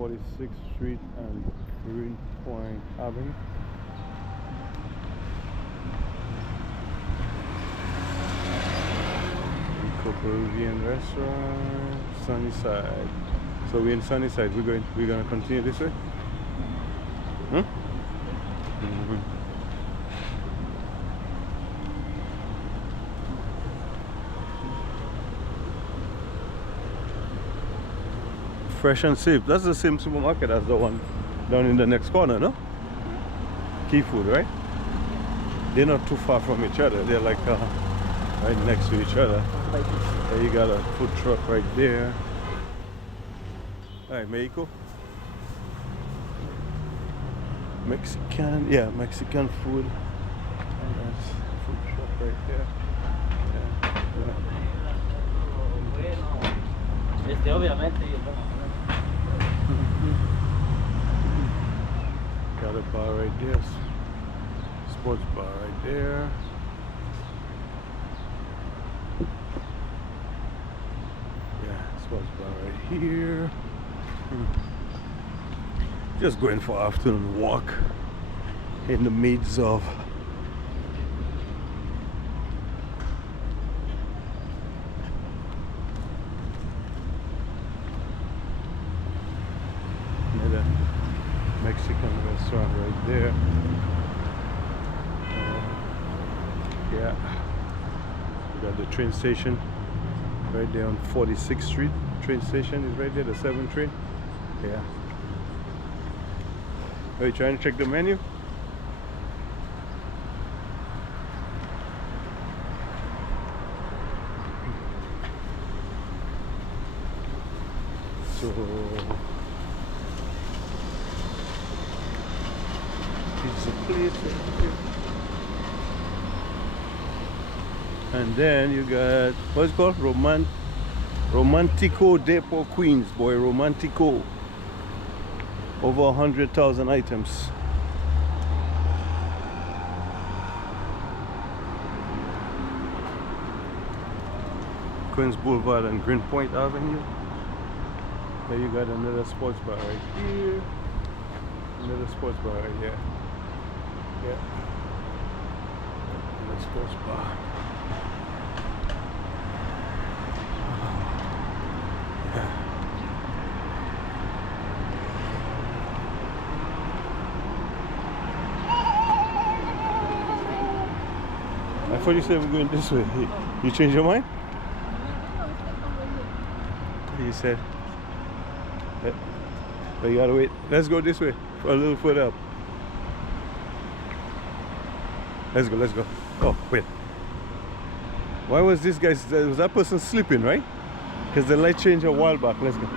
46th Street and Greenpoint Avenue. Peruvian restaurant, Sunnyside. So we're in Sunnyside. We're gonna continue this way. Hmm? Fresh and Safe. That's the same supermarket as the one down in the next corner, no? Key Food, right? They're not too far from each other. They're like right next to each other. There you got a food truck right there. Alright, Mexico. Mexican, yeah, Mexican food. And that's food truck right there. Este obviamente. Got a bar right there. Sports bar right there. Sports bar right here. Just going for afternoon walk in the midst of another Mexican restaurant right there. Yeah, we got the train station right there on 46th Street. Train station is right there, the 7th train. Yeah. Are you trying to check the menu? So pizza place right here. And then you got, what's it called? Romantico Depot, Queens, boy, Romantico. Over 100,000 items. Queens Boulevard and Greenpoint Avenue. There you got another sports bar right here. Another sports bar right here. Yeah. Another sports bar. I thought you said we're going this way. You changed your mind? You said. But you gotta wait. Let's go this way. A little further up. Let's go, let's go. Oh, wait. Why was this guy, was that person sleeping, right? Because the light changed a while back. Let's go.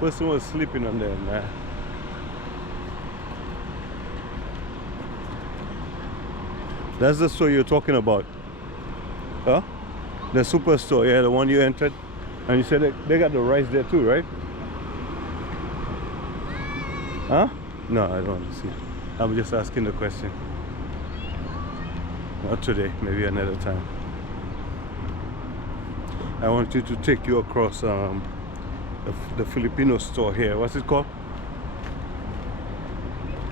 Person was sleeping on there, man. That's the store you're talking about. Huh? The superstore, yeah, the one you entered. And you said they got the rice there too, right? Huh? No, I don't want to see. I'm just asking the question. Not today, maybe another time. I want you to take you across the Filipino store here. What's it called?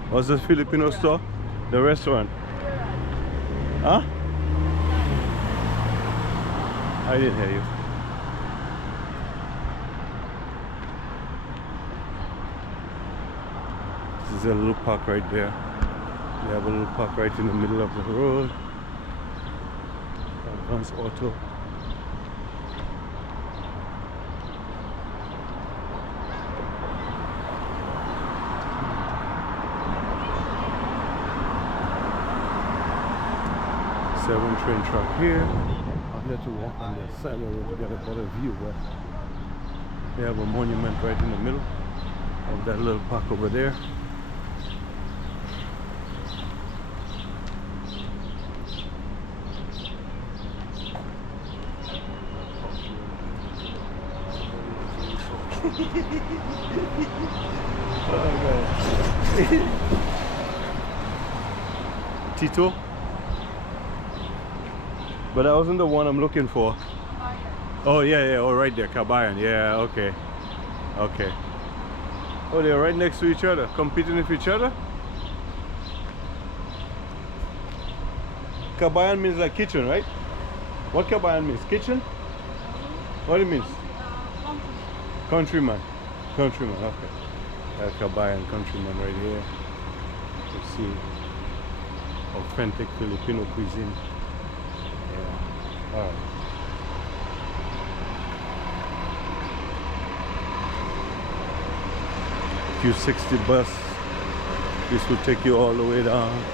What's the Filipino store? The restaurant. Huh? I didn't hear you. This is a little park right there. We have a little park right in the middle of the road. Advance Auto. Seven train track here. I'm here to walk on the side of the road to get a better view, but they have a monument right in the middle of that little park over there. Tito? But that wasn't the one I'm looking for. Oh yeah, oh right there, Kabayan. Yeah, okay. Okay. Oh, they're right next to each other, competing with each other. Kabayan means like kitchen, right? What Kabayan means? Kitchen? What it means? Countryman. Countryman, okay. Kabayan countryman right here. Let's see. Authentic Filipino cuisine. Yeah. Alright. Q60 bus. This will take you all the way down.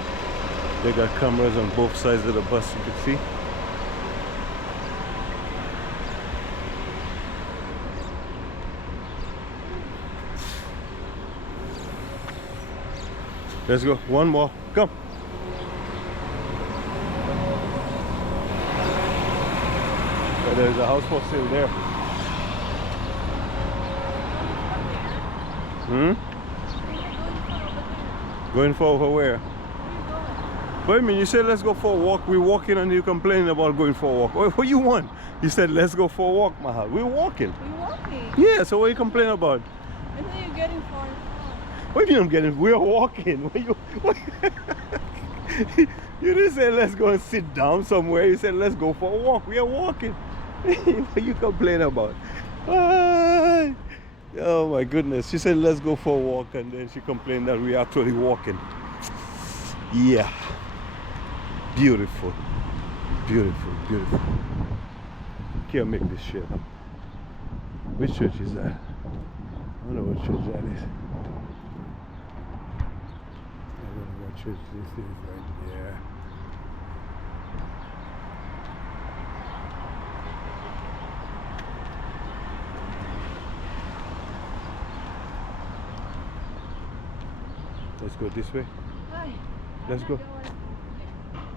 They got cameras on both sides of the bus, you can see. Let's go. One more. Come. Oh, there's a house for sale there. Going for where? What do you mean? You said let's go for a walk. We're walking and you're complaining about going for a walk. What you want? You said let's go for a walk, Mahal. We're walking. We're walking? Yeah, so what are you complaining about? I thought you're getting far. What do you mean I'm getting? We're walking. What you didn't say let's go and sit down somewhere. You said let's go for a walk. We are walking. What are you complaining about? Oh my goodness. She said let's go for a walk and then she complained that we're actually walking. Yeah. Beautiful. Beautiful, beautiful. Can't make this shit up. Which church is that? I don't know what church that is. I don't know what church this is right there. Let's go this way. Hi. Let's go.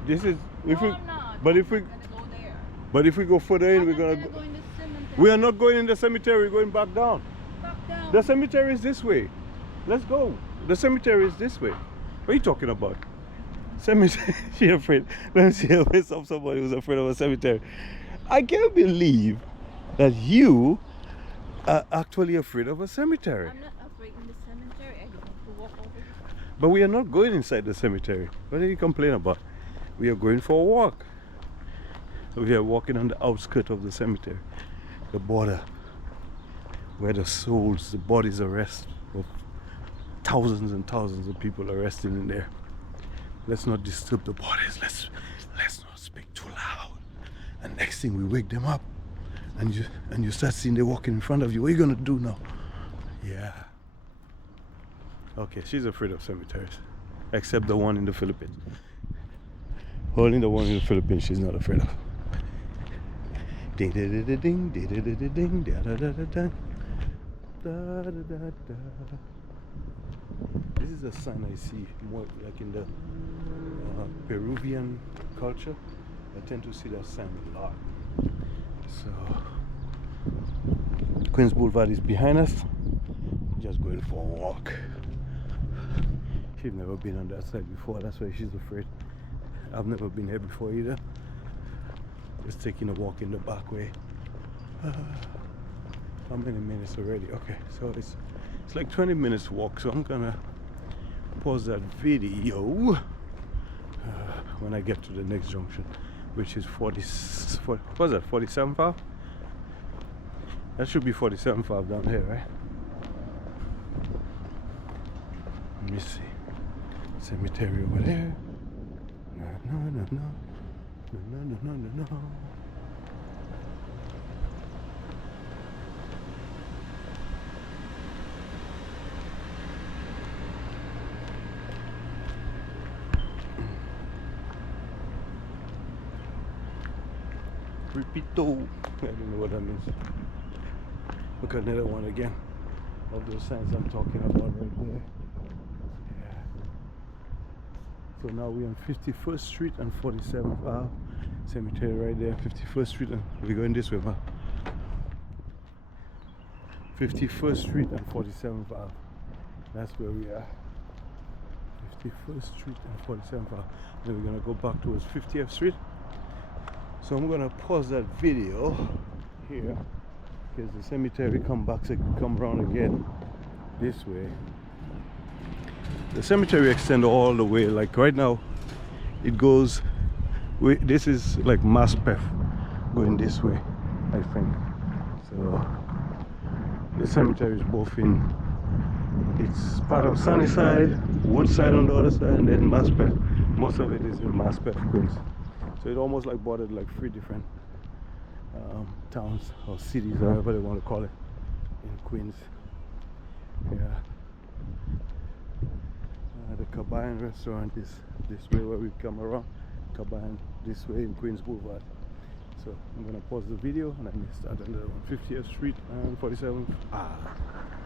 This is if No, we I'm not. but if we I'm gonna go there. but if we go further in I'm we're not gonna go in the cemetery. we are not going in the cemetery, we're going back down. Back down. The cemetery is this way. Let's go. The cemetery is this way. What are you talking about? Cemetery. She's afraid. Let me see a face of somebody who's afraid of a cemetery. I can't believe that you are actually afraid of a cemetery. I'm not afraid in the cemetery. I just want to walk over here. But we are not going inside the cemetery. What are you complaining about? We are going for a walk. We are walking on the outskirts of the cemetery, the border, where the souls, the bodies are rest of thousands and thousands of people are resting in there. Let's not disturb the bodies. Let's not speak too loud. And next thing we wake them up, and you start seeing them walking in front of you. What are you gonna do now? Yeah. Okay, she's afraid of cemeteries, except the one in the Philippines. Only the one in the Philippines she's not afraid of. Ding da da da ding, da da da da ding, da da da da da, da da da da. This is a sign I see more like in the Peruvian culture. I tend to see that sign a lot. So Queens Boulevard is behind us. Just going for a walk. She's never been on that side before, that's why she's afraid. I've never been here before either. Just taking a walk in the back way. How many minutes already? Okay, so it's like 20 minutes walk, so I'm gonna pause that video when I get to the next junction, which is 40 what's that, 47.5? That should be 47.5 down here, right? Let me see. Cemetery over there. No. Repito. I don't know what that means. Look at another one again of those signs I'm talking about right there. Yeah. So now we're on 51st Street and 47th Ave. Cemetery right there, 51st Street, and we're going this way, man. 51st Street and 47th Ave. That's where we are. 51st Street and 47th Ave. Then we're gonna go back towards 50th Street. So I'm gonna pause that video here because the cemetery come round again this way. The cemetery extends all the way, like right now it goes, this is like Maspeth going this way, I think. So the cemetery is both in, it's part of Sunnyside, Woodside on the other side, and then Maspeth. Most of it is in Maspeth, Queens. So it almost like bordered like 3 different towns or cities, or whatever they want to call it, in Queens. Yeah. The Kabayan restaurant is this way where we come around. Kabayan this way in Queens Boulevard. So I'm gonna pause the video and I may start on the 50th Street and 47th.